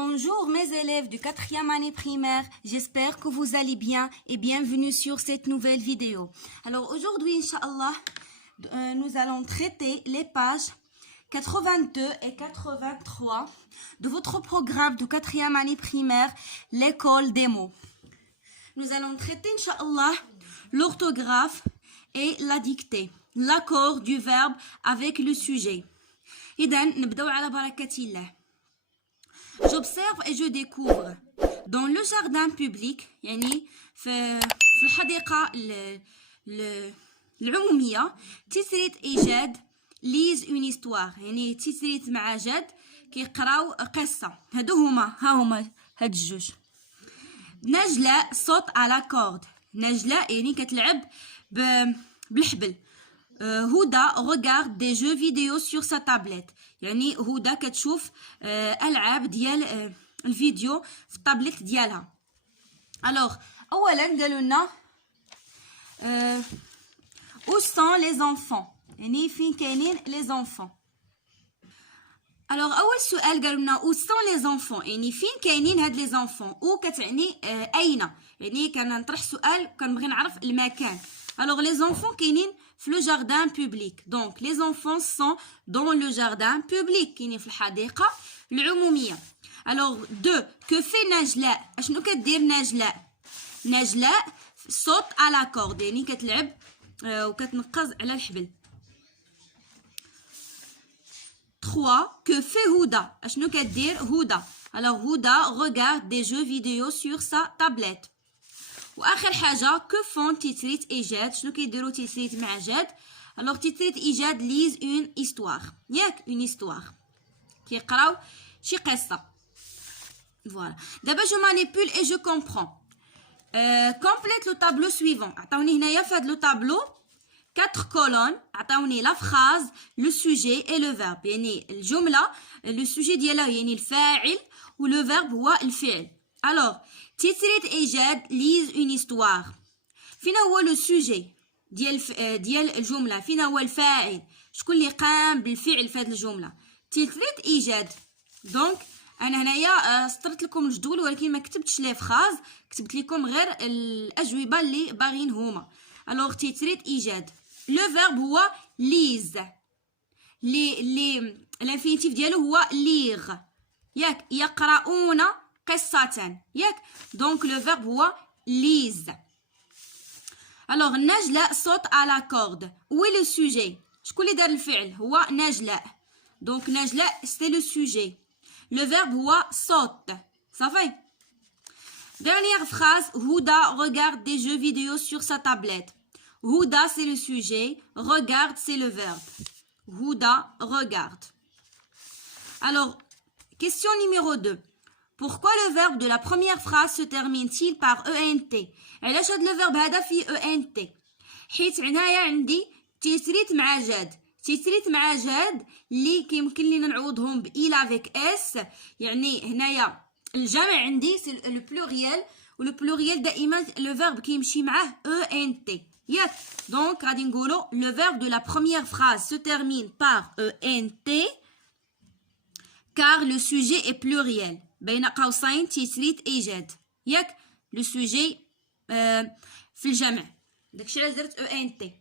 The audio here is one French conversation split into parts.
Bonjour mes élèves du 4e année primaire, j'espère que vous allez bien et bienvenue sur cette nouvelle vidéo. Alors aujourd'hui, Inch'Allah, nous allons traiter les pages 82 et 83 de votre programme du 4e année primaire, l'école des mots. Nous allons traiter, Inch'Allah, l'orthographe et la dictée, l'accord du verbe avec le sujet. إذن نبدأ على بركة الله. J'observe et je découvre dans le jardin public يعني في الحديقة العمومية تسرية إيجاد ليز اون هيستوار يعني تسرية مع جد كيقراو قصة. هادو هما هاد الجوج. نجلة صوت على كورد. نجلة يعني كتلعب بالحبل. هدى regarde des jeux vidéo sur sa tablette. يعني هدى كتشوف ألعاب ديال الفيديو في التابلت ديالها. Alors أولا قالوا لنا où sont les enfants يعني فين كاينين les enfants. Alors أول سؤال قالوا لنا où sont les enfants يعني فين كاينين هاد les enfants ou كتعني أين يعني كنطرح سؤال كنبغي نعرف المكان. Alors les enfants كاينين في le jardin public. Donc les enfants sont dans le jardin public كاينين في الحديقة العمومية. Alors deux que fait نجلاء اشنو كدير نجلاء؟ نجلاء صوت على كورد يعني كتلعب وكتنقز على الحبل. 3 que fait هدى اشنو كدير هدى؟ Alors هدى regarde des jeux vidéo sur sa tablette. واخر حاجه que font تيتريت ايجاد شنو كيديروا تيتريت مع جاد؟ alors تيتريت ايجاد ليز اون هيستوار ياك اون هيستوار كيقراو شي قصه. فوالا دابا جو مانيبول اي جو كومبرون. كومبليت لو طابلو سويفون. عطاوني هنايا في هاد لو طابلو 4 كولون. عطاوني لا فراز لو سوجي اي لو فيرب يعني الجمله لو سوجي ديالها يعني الفاعل ولو فيرب هو الفعل. alors تيتريت إيجاد ليز اون هيستوار. فين هو لو سوجي ديال الجملة؟ فين هو الفاعل؟ شكون اللي قام بالفعل في هذه الجملة؟ تيتريت إيجاد. دونك أنا هنايا سطرت لكم الجدول ولكن ما كتبتش لي فراز، كتبت لكم غير الأجوبة اللي باغيين هما. ألوغ تيتريت إيجاد لو فيرب هو ليز لي الانفينيتيف ديالو هو ليغ ياك يقرؤون قصة ياك. دونك لو فيرب هو ليز. alors نجلاء صوت على كورد. وي لو سوجي؟ شكون اللي دار الفعل؟ هو نجلاء. دونك نجلاء سي لو سوجي. لو فيرب هو صوت. صافي. dernière phrase هدى regarde des jeux vidéo sur sa tablette. هدى c'est le sujet, regarde c'est le verbe. هدى regarde. alors question numéro 2. Pourquoi le verbe de la première phrase se termine-t-il par ENT؟ علاش هاد لو فيرب هذا فيه ENT؟ حيت هنايا عندي تيتريت مع جاد. تيتريت مع جاد اللي كيمكن لينا نعوضهم بإل افيك اس. يعني هنايا الجمع عندي سي لو بلوريال ولو بلوريال دائما لو فيرب كيمشي معاه ENT ياك. دونك غادي نقولوا لو فيرب de la première phrase se termine par ENT car le sujet est pluriel. بين قوسين تيتريت إيجاد ياك. لو سوجي في الجمع داكشي علاش درت او ان تي.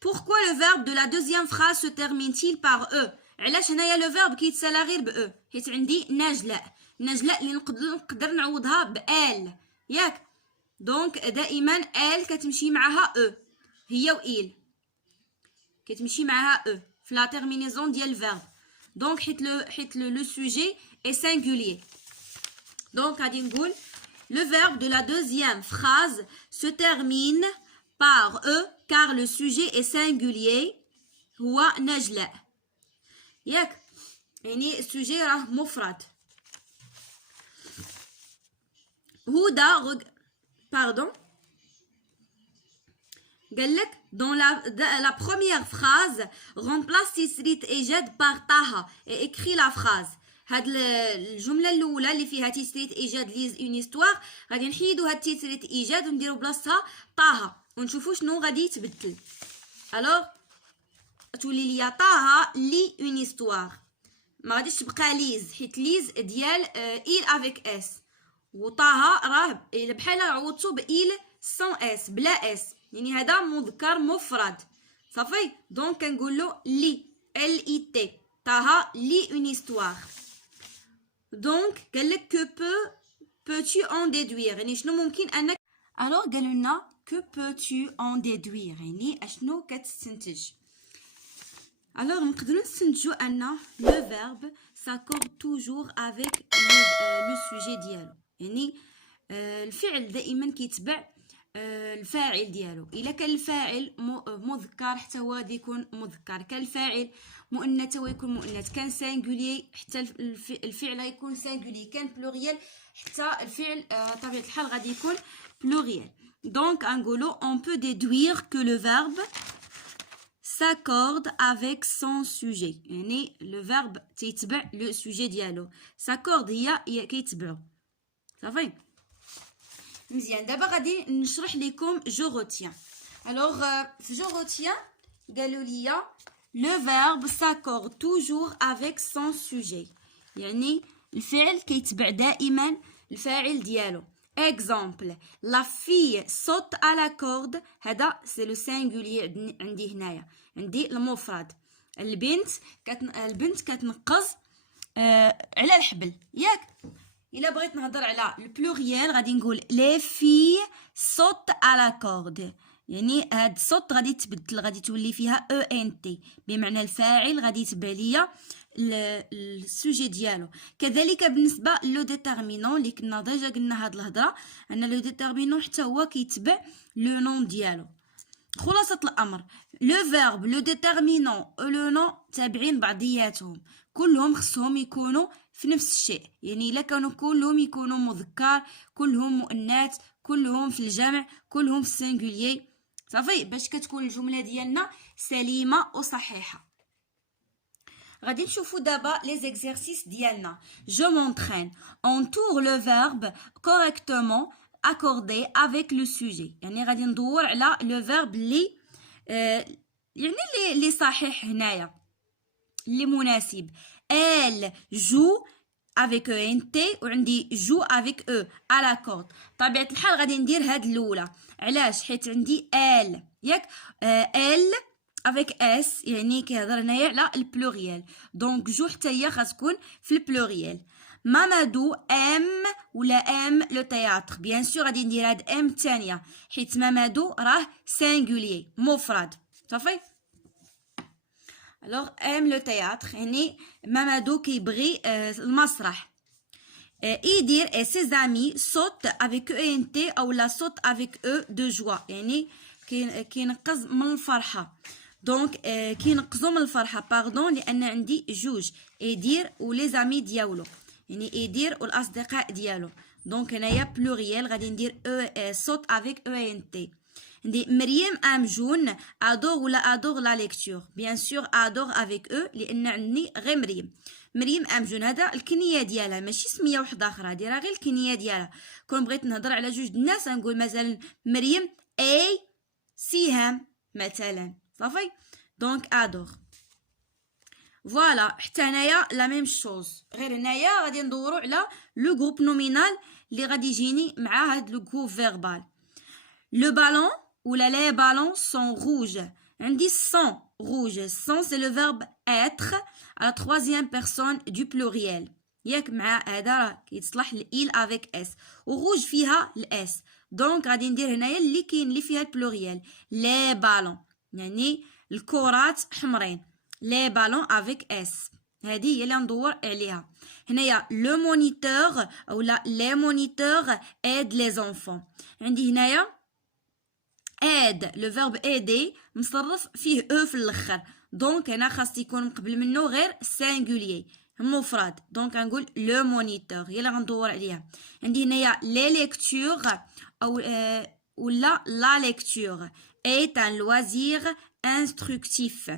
pourquoi le verbe de la deuxième phrase se termine-t-il par e؟ علاش هنايا لو فيرب كيتسالى غير ب او؟ حيت عندي نجلاء. نجلاء اللي نقدر نعوضها بال ياك. دونك دائما ال كتمشي معها او هي و إل كتمشي معها او في لا تيرمينيزون ديال الفيرب. Donc, le sujet est singulier. Donc, le verbe de la deuxième phrase se termine par E car le sujet est singulier. هو نجلاء. ياك يعني السوجي راه مفرد. هدى pardon. قالك dans la première phrase remplace تيتريت إيجاد par طه et écrit la phrase. هاد الجملة الأولى اللي فيها تيتريت إيجاد ليز اون هيستوار غادي نحيدو هاد تيتريت إيجاد ونديرو بلاصتها طه ونشوفو شنو غادي يتبدل. alors تولي ليا طه لي اون هيستوار ما غاديش تبقى ليز حيت ليز ديال إيل افيك اس، وطه راه إلا بحال عوضتو بإيل سون اس بلا اس، يعني هذا مذكر مفرد صافي. دونك كنقولو لي ال اي تي، طه لي اون هيستوار. دونك قالك كو بوتو ان ديدوير، يعني شنو ممكن انك. الوغ قالوا لنا كو بوتو ان ديدوير يعني اشنو كتستنتج. الوغ نقدروا نستنتجوا ان لو فيرب s'accorde toujours avec le sujet ديالو، يعني الفعل دائما كيتبع الفاعل ديالو. الا كان الفاعل مذكر حتى هو غادي يكون مذكر، كان الفاعل مؤنث هو يكون مؤنث، كان سانغولي حتى الفعل غيكون سانغولي، كان بلوريال حتى الفعل طبيعه الحال غادي يكون بلوريال. دونك نقولوا on peut déduire que le verbe s'accorde avec son sujet، يعني لو فيرب تيتبع لو سوجي ديالو. s'accorde هي كيتبعو صافي مزيان. دابا غادي نشرح لكم جو روتيان. الوغ في جو روتيان قالوا لي لو فيرب s'accorde toujours avec son sujet، يعني الفعل كيتبع دائما الفاعل ديالو. اكزامبل لا في saute à la corde، هذا سي لو سينغولير عندي هنايا، عندي المفرد. البنت كتنقز على الحبل ياك. الا بغيت نهضر على البلوريال غادي نقول لي في صوت على كورد، يعني هاد صوت غادي تبدل، غادي تولي فيها او ان تي بمعنى الفاعل غادي يتبع ليا السوجي ديالو. كذلك بالنسبه لو ديتيرمينون اللي كنا ديجا قلنا هاد الهضره ان لو ديتيرمينون حتى هو كيتبع لو نون ديالو. خلاصه الامر لو فيرب لو ديتيرمينون و لو نون تابعين بعضياتهم، كلهم خصهم يكونوا في نفس الشيء، يعني الا كانوا كلهم يكونوا مذكر، كلهم مؤنث، كلهم في الجمع، كلهم في السينغولير صافي، باش كتكون الجمله ديالنا سليمه وصحيحه. غادي نشوفوا دابا لي زيكزارسيس ديالنا. جو مونطرين entoure le verbe correctement accordé avec le sujet، يعني غادي ندور على لو فيرب اللي يعني اللي صحيح هنايا اللي مناسب. elle joue avec ENT وعندي joue avec E à la corde. طبيعة الحال غادي ندير هاد الأولى، علاش؟ حيت عندي elle ياك elle avec S يعني كيهضر هنايا على البلوريال، دونك جو حتى هي خاص في البلوريال. مامادو ام ولا ام لو تياتر، بيان سور غادي ندير هاد ام الثانيه حيت مامادو راه سينغولير مفرد صافي. alors aime le théâtre يعني مامادو كيبغي المسرح. يدير et ses amis sautent avec ENT او لا saute avec eux de joie، يعني كينقز من الفرحه. دونك كينقزوا من الفرحه باردون لان عندي جوج يدير ولي زامي ديالو، يعني يدير والاصدقاء ديالو. دونك هنايا بلوريال غادي ندير saute avec ENT. عندي مريم ام جون ادور ولا ادور لا ليكتور، بيان سور ادور افيك او لان عندي غير مريم ام جون، هذا الكنيه ديالها ماشي سميه وحده اخرى، هادي راه غير الكنيه ديالها. كون بغيت نهضر على جوج الناس نقول مثلا مريم اي سهام مثلا صافي. دونك ادور فوالا. حتى هنايا لا ميم شوز، غير هنايا غادي ندورو على لو غروب نومينال اللي غادي يجيني مع هاد لو غروب فيربال. لو بالون ولا les ballons sont rouges. عندي sont rouge. sont c'est le verbe être à la troisième personne du pluriel. ياك مع هذا راه كيتصلح il avec s وrouge فيها الاس. دونك غادي ندير هنايا اللي كاين اللي فيها البلوريال les ballons يعني الكرات حمرين les ballons avec s. هذه هي اللي ندور عليها. هنايا لو مونيتور اولا les moniteurs aident les enfants. عندي هنايا aide لو فيرب aider مصرف فيه او في الاخر، دونك هنا خاص يكون قبل منه غير سينغولير مفرد. دونك غنقول لو مونيتور هي اللي غندور عليها. عندي هنايا لي ليكتور او ولا لا ليكتور est un loisir instructif.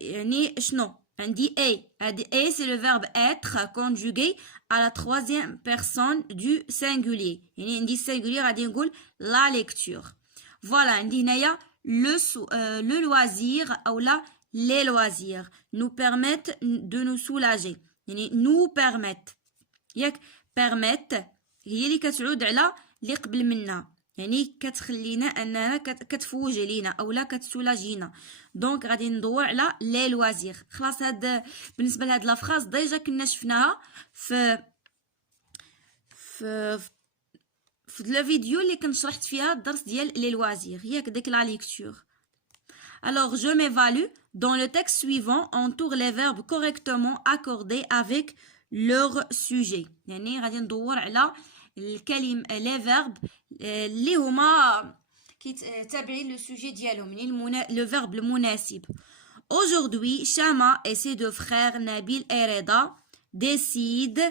يعني شنو عندي اي، هادي اي سي لو فيرب être conjugué à la troisième personne du singulier، يعني عندي السينغولير غادي نقول لا ليكتور. فوالا عندي هنايا لو لوازير او لا les loisirs nous permettent de nous soulager يعني nous permettent ياك permettre هي اللي كتعود على اللي قبل منها يعني كتخلينا انها كتفوج علينا اولا كتسولاجينا دونك غادي ندور على لي لوازير خلاص هاد بالنسبه لهاد لا فراز ديجا كنا شفناها في لا فيديو اللي كنت شرحت فيها الدرس ديال لي لوازير ياك ديك لا ليكتور. Alors je m'évalue dans le texte suivant entoure les verbes correctement accordés avec leur sujet يعني غادي ندور على الكلم لي فيرب اللي هما تابعين لو سوجي ديالهم يعني لو فيرب المناسب. Aujourd'hui Chama et ses deux frères Nabil et Reda décident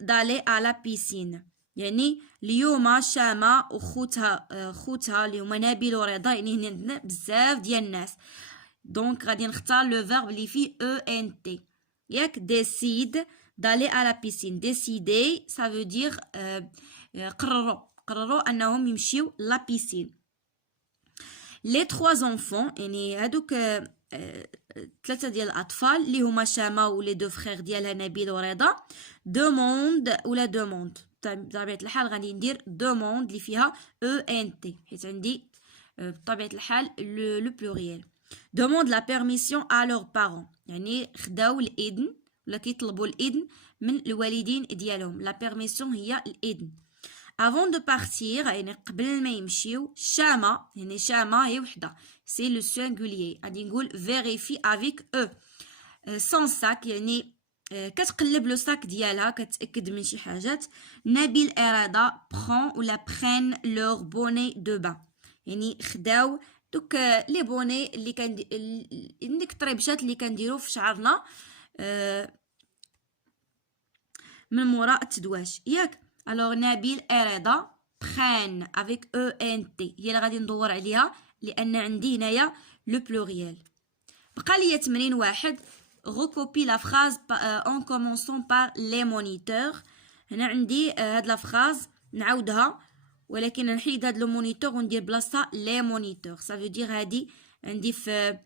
d'aller à la piscine يعني اليوم شاما وخوتها اللي هما نبيل ورضا يعني هنا عندنا بزاف ديال الناس دونك غادي نختار لو فيرب اللي فيه او ان تي ياك décide d'aller à la piscine décider ça veut dire قرروا انهم يمشيو لا بيسين. les trois enfants يعني هادوك ثلاثه ديال الاطفال اللي هما شاما ولي دو فرير ديالها نبيل ورضا دوموند بطبيعه الحال غادي ندير دوموند اللي فيها او ان تي حيت عندي بطبيعه الحال لو بلوريال. دوموند لا بيرميسيون ا لور بارون يعني خداو الاذن ولا كيطلبوا الاذن من الوالدين ديالهم. لا بيرميسيون هي الاذن. avant de partir يعني قبل ما يمشيو شاما يعني شاما هي وحده سي لو سينغولير غادي نقول vérifie avec eux son sac يعني كتقلب لو ساك ديالها كتاكد من شي حاجات. نبيل إرادة prend ولا prennent leur bonnet de bain يعني خداو دوك لي بوني اللي كان ديك الطريبشات اللي كنديرو في شعرنا من موراء التدواش ياك. alors نبيل إرادة prennent avec ENT هي اللي غادي ندور عليها لان عندي هنايا لو بلوريال. بقى ليا تمرين واحد recopie la phrase en commençant par les moniteurs. هنا عندي هاد لا فراز نعاودها ولكن نحيد هاد لو مونيتور وندير بلاصتها لي مونيتور ça veut dire هادي عندي في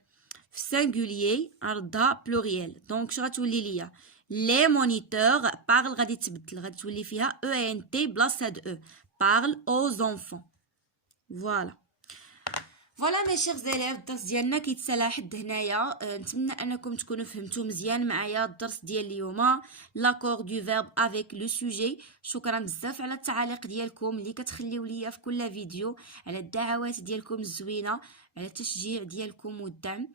singulier نردها بلوريال دونك شنو غتولي ليا لي مونيتور بارل غادي تبدل غادي تولي فيها او ان تي بلاصه هاد او بارل aux enfants. فوالا مي شيغ زيليف الدرس ديالنا كيتسالى حد هنايا. نتمنى انكم تكونوا فهمتوا مزيان معايا الدرس ديال اليوم لاكور دو فيرب افيك لو سوجي. شكرا بزاف على التعاليق ديالكم اللي كتخليو ليا في كل فيديو على الدعوات ديالكم الزوينه على التشجيع ديالكم والدعم.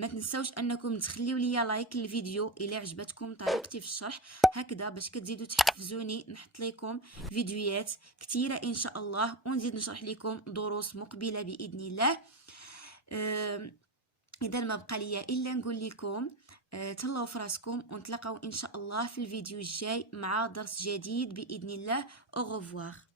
ما تنساوش انكم تخليو ليا لايك للفيديو الى عجبتكم طريقتي في الشرح هكذا باش كتزيدوا تحفزوني نحط لكم فيديوهات كثيره ان شاء الله ونزيد نشرح لكم دروس مقبله باذن الله. اذا ما بقى ليا الا نقول لكم تهلاو في راسكم ونتلاقاو ان شاء الله في الفيديو الجاي مع درس جديد باذن الله. au revoir.